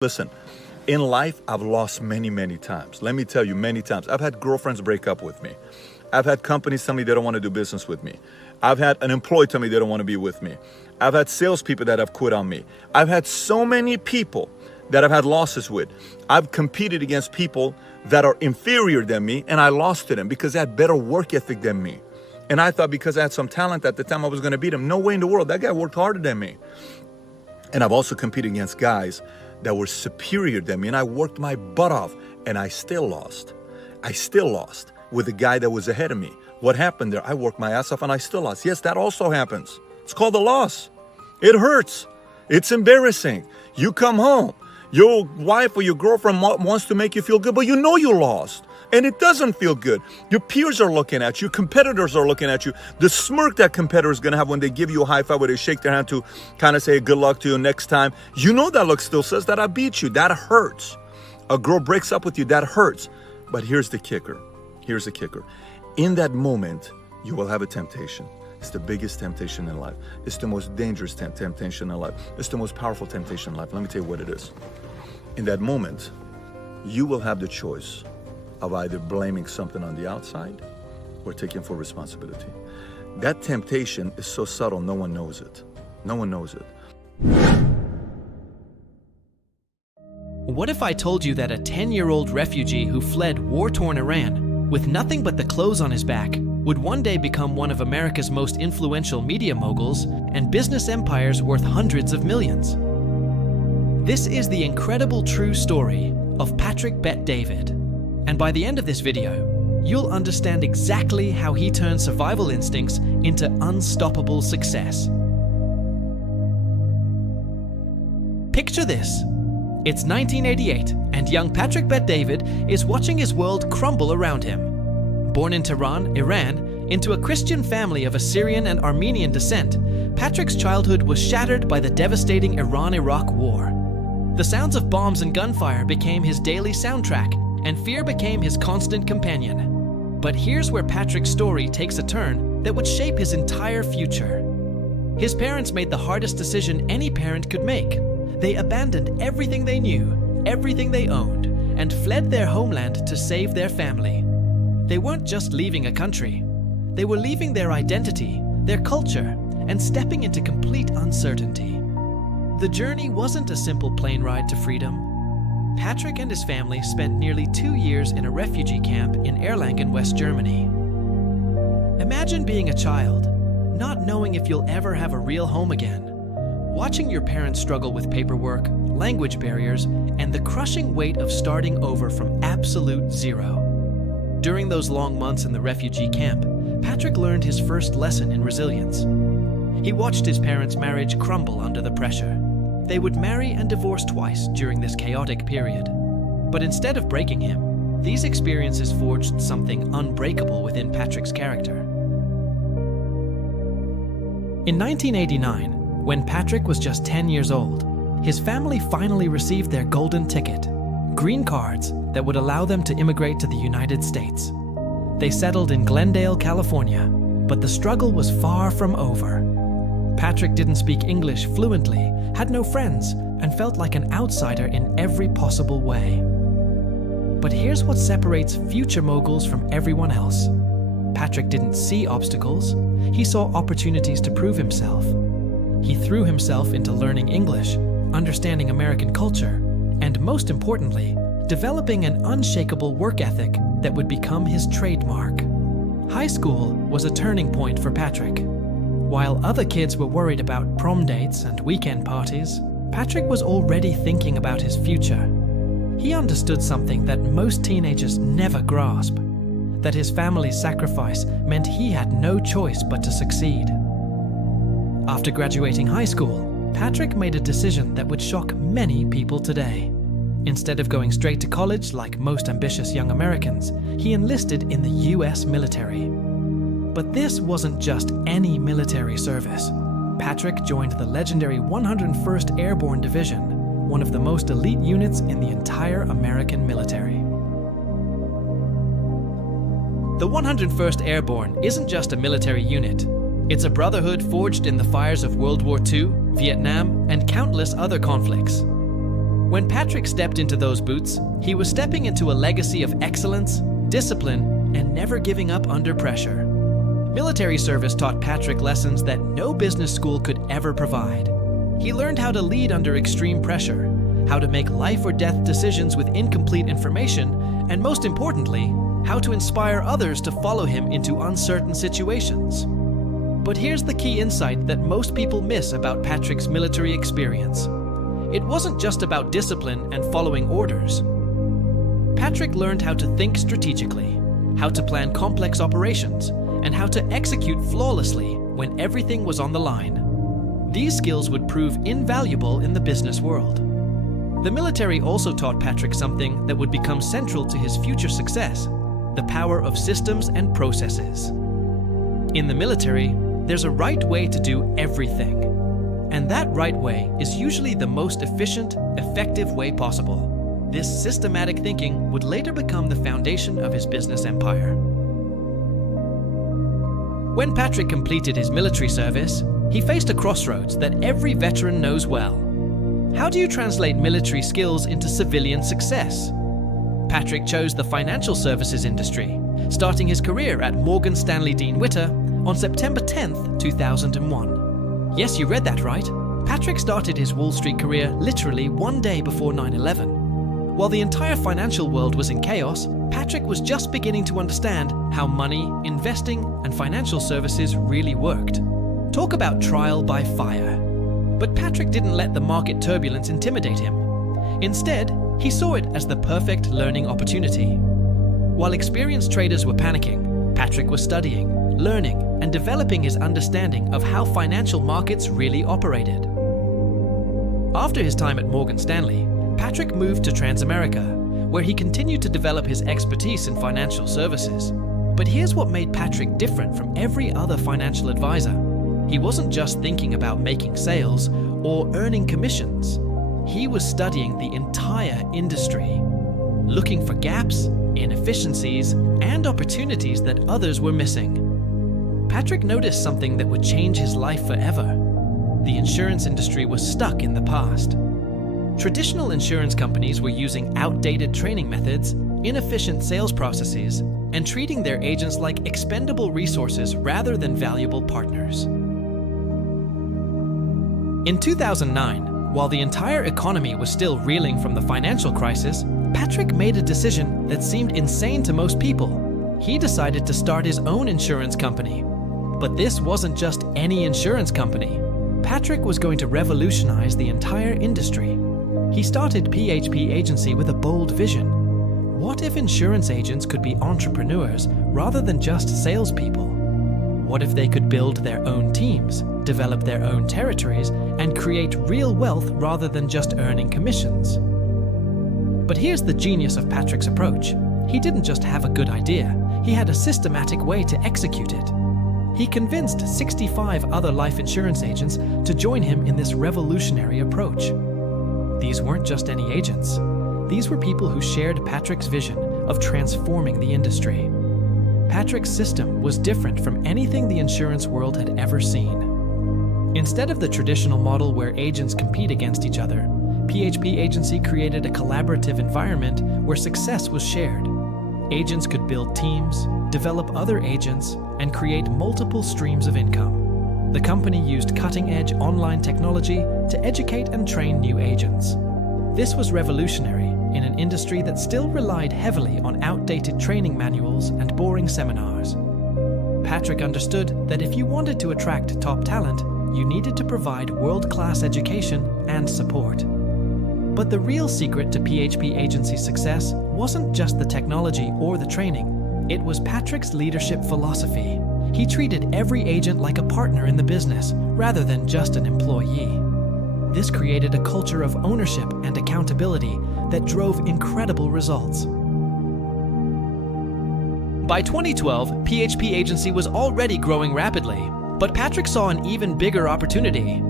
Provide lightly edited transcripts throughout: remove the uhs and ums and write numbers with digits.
Listen, in life, I've lost many, many times. Let me tell you, many times. I've had girlfriends break up with me. I've had companies tell me they don't want to do business with me. I've had an employee tell me they don't want to be with me. I've had salespeople that have quit on me. I've had so many people that I've had losses with. I've competed against people that are inferior than me, and I lost to them because they had better work ethic than me. And I thought because I had some talent at the time, I was going to beat them. No way in the world. That guy worked harder than me. And I've also competed against guys that were superior than me, and I worked my butt off, and I still lost. I still lost with the guy that was ahead of me. What happened there? I worked my ass off and I still lost. Yes, that also happens. It's called a loss. It hurts. It's embarrassing. You come home, your wife or your girlfriend wants to make you feel good, but you know you lost. And it doesn't feel good. Your peers are looking at you. Competitors are looking at you. The smirk that competitor is going to have when they give you a high five, where they shake their hand to kind of say good luck to you next time. You know that look still says that I beat you. That hurts. A girl breaks up with you. That hurts. But here's the kicker. Here's the kicker. In that moment, you will have a temptation. It's the biggest temptation in life. It's the most dangerous temptation in life. It's the most powerful temptation in life. Let me tell you what it is. In that moment, you will have the choice of either blaming something on the outside or taking full responsibility. That temptation is so subtle, no one knows it. No one knows it. What if I told you that a 10-year-old refugee who fled war-torn Iran, with nothing but the clothes on his back, would one day become one of America's most influential media moguls and business empires worth hundreds of millions? This is the incredible true story of Patrick Bet-David. And by the end of this video, you'll understand exactly how he turned survival instincts into unstoppable success. Picture this. It's 1988, and young Patrick Bet-David is watching his world crumble around him. Born in Tehran, Iran, into a Christian family of Assyrian and Armenian descent, Patrick's childhood was shattered by the devastating Iran-Iraq War. The sounds of bombs and gunfire became his daily soundtrack, and fear became his constant companion. But here's where Patrick's story takes a turn that would shape his entire future. His parents made the hardest decision any parent could make. They abandoned everything they knew, everything they owned, and fled their homeland to save their family. They weren't just leaving a country. They were leaving their identity, their culture, and stepping into complete uncertainty. The journey wasn't a simple plane ride to freedom. Patrick and his family spent nearly 2 years in a refugee camp in Erlangen, West Germany. Imagine being a child, not knowing if you'll ever have a real home again, watching your parents struggle with paperwork, language barriers, and the crushing weight of starting over from absolute zero. During those long months in the refugee camp, Patrick learned his first lesson in resilience. He watched his parents' marriage crumble under the pressure. They would marry and divorce twice during this chaotic period. But instead of breaking him, these experiences forged something unbreakable within Patrick's character. In 1989, when Patrick was just 10 years old, his family finally received their golden ticket, green cards that would allow them to immigrate to the United States. They settled in Glendale, California, but the struggle was far from over. Patrick didn't speak English fluently, had no friends, and felt like an outsider in every possible way. But here's what separates future moguls from everyone else. Patrick didn't see obstacles, he saw opportunities to prove himself. He threw himself into learning English, understanding American culture, and most importantly, developing an unshakable work ethic that would become his trademark. High school was a turning point for Patrick. While other kids were worried about prom dates and weekend parties, Patrick was already thinking about his future. He understood something that most teenagers never grasp, that his family's sacrifice meant he had no choice but to succeed. After graduating high school, Patrick made a decision that would shock many people today. Instead of going straight to college like most ambitious young Americans, he enlisted in the US military. But this wasn't just any military service. Patrick joined the legendary 101st Airborne Division, one of the most elite units in the entire American military. The 101st Airborne isn't just a military unit. It's a brotherhood forged in the fires of World War II, Vietnam, and countless other conflicts. When Patrick stepped into those boots, he was stepping into a legacy of excellence, discipline, and never giving up under pressure. Military service taught Patrick lessons that no business school could ever provide. He learned how to lead under extreme pressure, how to make life or death decisions with incomplete information, and most importantly, how to inspire others to follow him into uncertain situations. But here's the key insight that most people miss about Patrick's military experience. It wasn't just about discipline and following orders. Patrick learned how to think strategically, how to plan complex operations, and how to execute flawlessly when everything was on the line. These skills would prove invaluable in the business world. The military also taught Patrick something that would become central to his future success: the power of systems and processes. In the military, there's a right way to do everything. And that right way is usually the most efficient, effective way possible. This systematic thinking would later become the foundation of his business empire. When Patrick completed his military service, he faced a crossroads that every veteran knows well. How do you translate military skills into civilian success? Patrick chose the financial services industry, starting his career at Morgan Stanley Dean Witter on September 10th, 2001. Yes, you read that right. Patrick started his Wall Street career literally one day before 9/11. While the entire financial world was in chaos, Patrick was just beginning to understand how money, investing, and financial services really worked. Talk about trial by fire. But Patrick didn't let the market turbulence intimidate him. Instead, he saw it as the perfect learning opportunity. While experienced traders were panicking, Patrick was studying, learning, and developing his understanding of how financial markets really operated. After his time at Morgan Stanley, Patrick moved to Transamerica, where he continued to develop his expertise in financial services. But here's what made Patrick different from every other financial advisor. He wasn't just thinking about making sales or earning commissions. He was studying the entire industry, looking for gaps, inefficiencies, and opportunities that others were missing. Patrick noticed something that would change his life forever. The insurance industry was stuck in the past. Traditional insurance companies were using outdated training methods, inefficient sales processes, and treating their agents like expendable resources rather than valuable partners. In 2009, while the entire economy was still reeling from the financial crisis, Patrick made a decision that seemed insane to most people. He decided to start his own insurance company. But this wasn't just any insurance company. Patrick was going to revolutionize the entire industry. He started PHP Agency with a bold vision. What if insurance agents could be entrepreneurs rather than just salespeople? What if they could build their own teams, develop their own territories, and create real wealth rather than just earning commissions? But here's the genius of Patrick's approach. He didn't just have a good idea, he had a systematic way to execute it. He convinced 65 other life insurance agents to join him in this revolutionary approach. These weren't just any agents. These were people who shared Patrick's vision of transforming the industry. Patrick's system was different from anything the insurance world had ever seen. Instead of the traditional model where agents compete against each other, PHP Agency created a collaborative environment where success was shared. Agents could build teams, develop other agents, and create multiple streams of income. The company used cutting-edge online technology to educate and train new agents. This was revolutionary in an industry that still relied heavily on outdated training manuals and boring seminars. Patrick understood that if you wanted to attract top talent, you needed to provide world-class education and support. But the real secret to PHP Agency's success wasn't just the technology or the training. It was Patrick's leadership philosophy. He treated every agent like a partner in the business, rather than just an employee. This created a culture of ownership and accountability that drove incredible results. By 2012, PHP Agency was already growing rapidly, but Patrick saw an even bigger opportunity.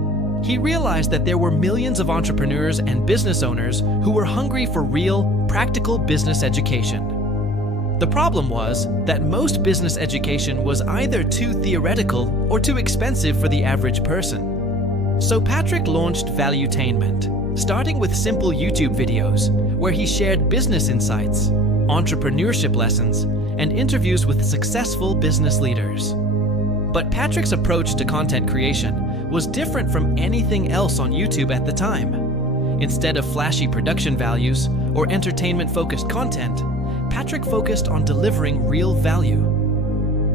He realized that there were millions of entrepreneurs and business owners who were hungry for real, practical business education. The problem was that most business education was either too theoretical or too expensive for the average person. So Patrick launched Valuetainment, starting with simple YouTube videos where he shared business insights, entrepreneurship lessons, and interviews with successful business leaders. But Patrick's approach to content creation was different from anything else on YouTube at the time. Instead of flashy production values or entertainment-focused content, Patrick focused on delivering real value.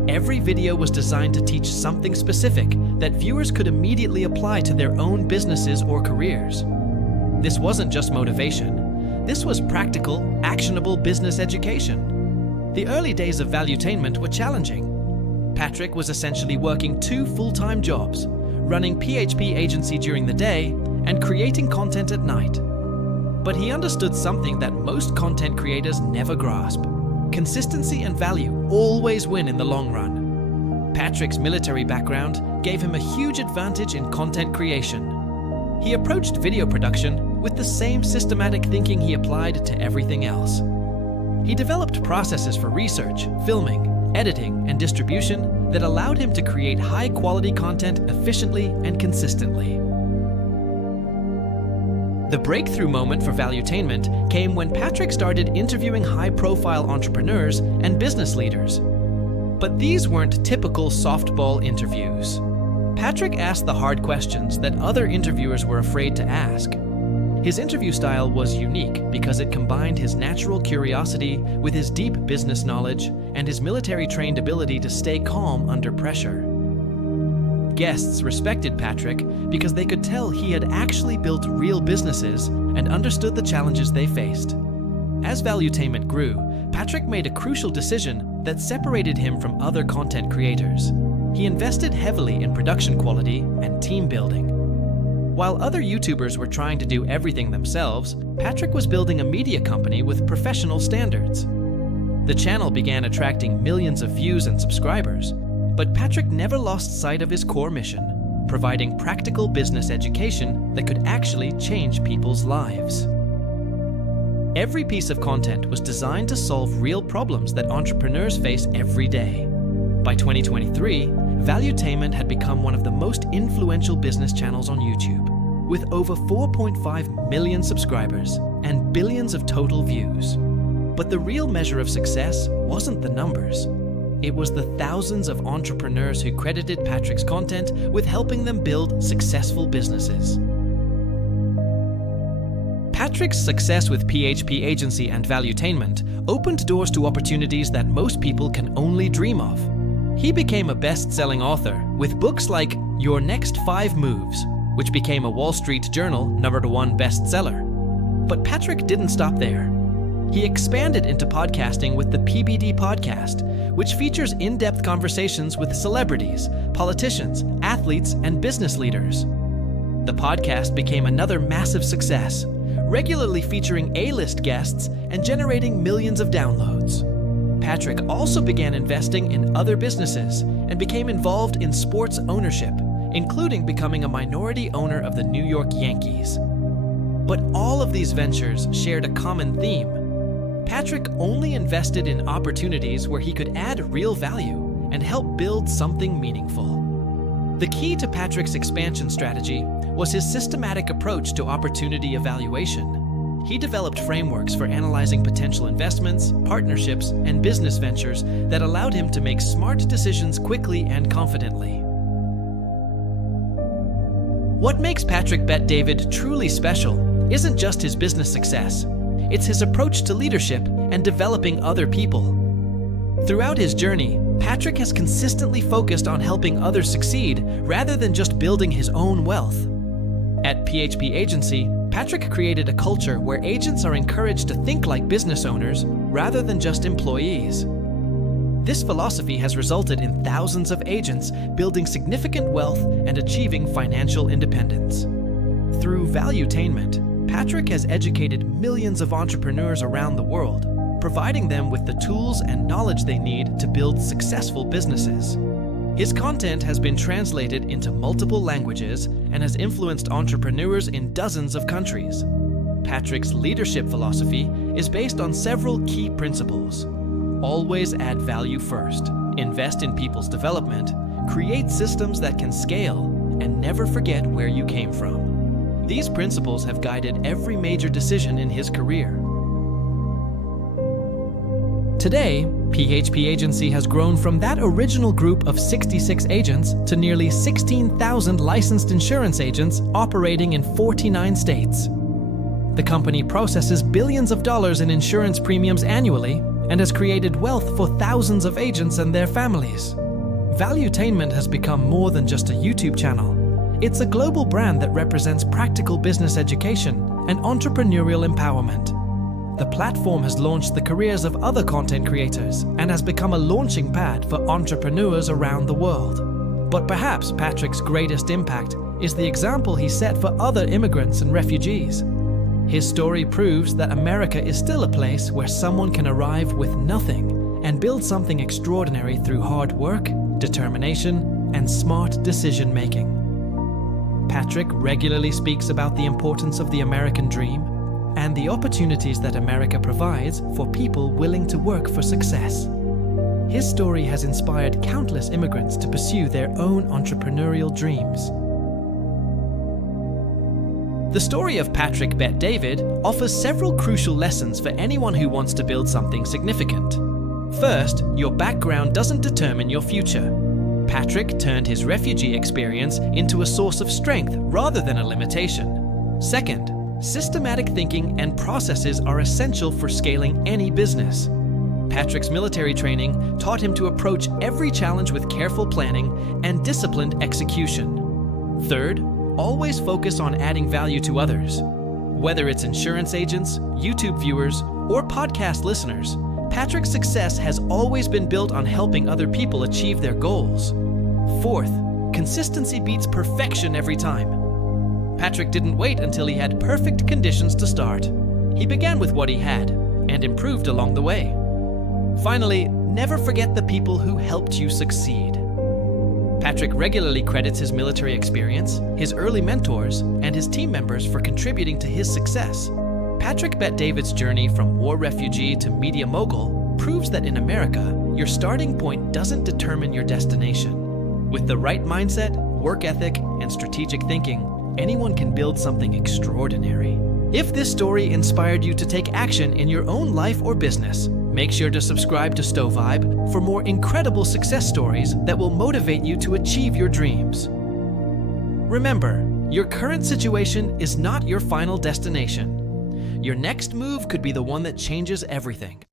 Every video was designed to teach something specific that viewers could immediately apply to their own businesses or careers. This wasn't just motivation. This was practical, actionable business education. The early days of Valuetainment were challenging. Patrick was essentially working 2 full-time jobs, running PHP Agency during the day and creating content at night. But he understood something that most content creators never grasp. Consistency and value always win in the long run. Patrick's military background gave him a huge advantage in content creation. He approached video production with the same systematic thinking he applied to everything else. He developed processes for research, filming, editing, and distribution that allowed him to create high-quality content efficiently and consistently. The breakthrough moment for Valuetainment came when Patrick started interviewing high-profile entrepreneurs and business leaders. But these weren't typical softball interviews. Patrick asked the hard questions that other interviewers were afraid to ask. His interview style was unique because it combined his natural curiosity with his deep business knowledge and his military-trained ability to stay calm under pressure. Guests respected Patrick because they could tell he had actually built real businesses and understood the challenges they faced. As Valuetainment grew, Patrick made a crucial decision that separated him from other content creators. He invested heavily in production quality and team building. While other YouTubers were trying to do everything themselves, Patrick was building a media company with professional standards. The channel began attracting millions of views and subscribers, but Patrick never lost sight of his core mission, providing practical business education that could actually change people's lives. Every piece of content was designed to solve real problems that entrepreneurs face every day. By 2023, Valuetainment had become one of the most influential business channels on YouTube, with over 4.5 million subscribers and billions of total views. But the real measure of success wasn't the numbers. It was the thousands of entrepreneurs who credited Patrick's content with helping them build successful businesses. Patrick's success with PHP Agency and Valuetainment opened doors to opportunities that most people can only dream of. He became a best-selling author with books like Your Next 5 Moves, which became a Wall Street Journal #1 bestseller. But Patrick didn't stop there. He expanded into podcasting with the PBD podcast, which features in-depth conversations with celebrities, politicians, athletes, and business leaders. The podcast became another massive success, regularly featuring A-list guests and generating millions of downloads. Patrick also began investing in other businesses and became involved in sports ownership, including becoming a minority owner of the New York Yankees. But all of these ventures shared a common theme. Patrick only invested in opportunities where he could add real value and help build something meaningful. The key to Patrick's expansion strategy was his systematic approach to opportunity evaluation. He developed frameworks for analyzing potential investments, partnerships, and business ventures that allowed him to make smart decisions quickly and confidently. What makes Patrick Bet-David truly special isn't just his business success. It's his approach to leadership and developing other people. Throughout his journey, Patrick has consistently focused on helping others succeed rather than just building his own wealth. At PHP Agency, Patrick created a culture where agents are encouraged to think like business owners rather than just employees. This philosophy has resulted in thousands of agents building significant wealth and achieving financial independence. Through Valuetainment, Patrick has educated millions of entrepreneurs around the world, providing them with the tools and knowledge they need to build successful businesses. His content has been translated into multiple languages and has influenced entrepreneurs in dozens of countries. Patrick's leadership philosophy is based on several key principles. Always add value first, invest in people's development, create systems that can scale, and never forget where you came from. These principles have guided every major decision in his career. Today, PHP Agency has grown from that original group of 66 agents to nearly 16,000 licensed insurance agents operating in 49 states. The company processes billions of dollars in insurance premiums annually and has created wealth for thousands of agents and their families. Valuetainment has become more than just a YouTube channel. It's a global brand that represents practical business education and entrepreneurial empowerment. The platform has launched the careers of other content creators and has become a launching pad for entrepreneurs around the world. But perhaps Patrick's greatest impact is the example he set for other immigrants and refugees. His story proves that America is still a place where someone can arrive with nothing and build something extraordinary through hard work, determination, and smart decision-making. Patrick regularly speaks about the importance of the American dream and the opportunities that America provides for people willing to work for success. His story has inspired countless immigrants to pursue their own entrepreneurial dreams. The story of Patrick Bet-David offers several crucial lessons for anyone who wants to build something significant. First, your background doesn't determine your future. Patrick turned his refugee experience into a source of strength rather than a limitation. Second, systematic thinking and processes are essential for scaling any business. Patrick's military training taught him to approach every challenge with careful planning and disciplined execution. Third, always focus on adding value to others. Whether it's insurance agents, YouTube viewers, or podcast listeners, Patrick's success has always been built on helping other people achieve their goals. Fourth, consistency beats perfection every time. Patrick didn't wait until he had perfect conditions to start. He began with what he had and improved along the way. Finally, never forget the people who helped you succeed. Patrick regularly credits his military experience, his early mentors, and his team members for contributing to his success. Patrick Bet-David's journey from war refugee to media mogul proves that in America, your starting point doesn't determine your destination. With the right mindset, work ethic, and strategic thinking, anyone can build something extraordinary. If this story inspired you to take action in your own life or business, make sure to subscribe to StoVibe for more incredible success stories that will motivate you to achieve your dreams. Remember, your current situation is not your final destination. Your next move could be the one that changes everything.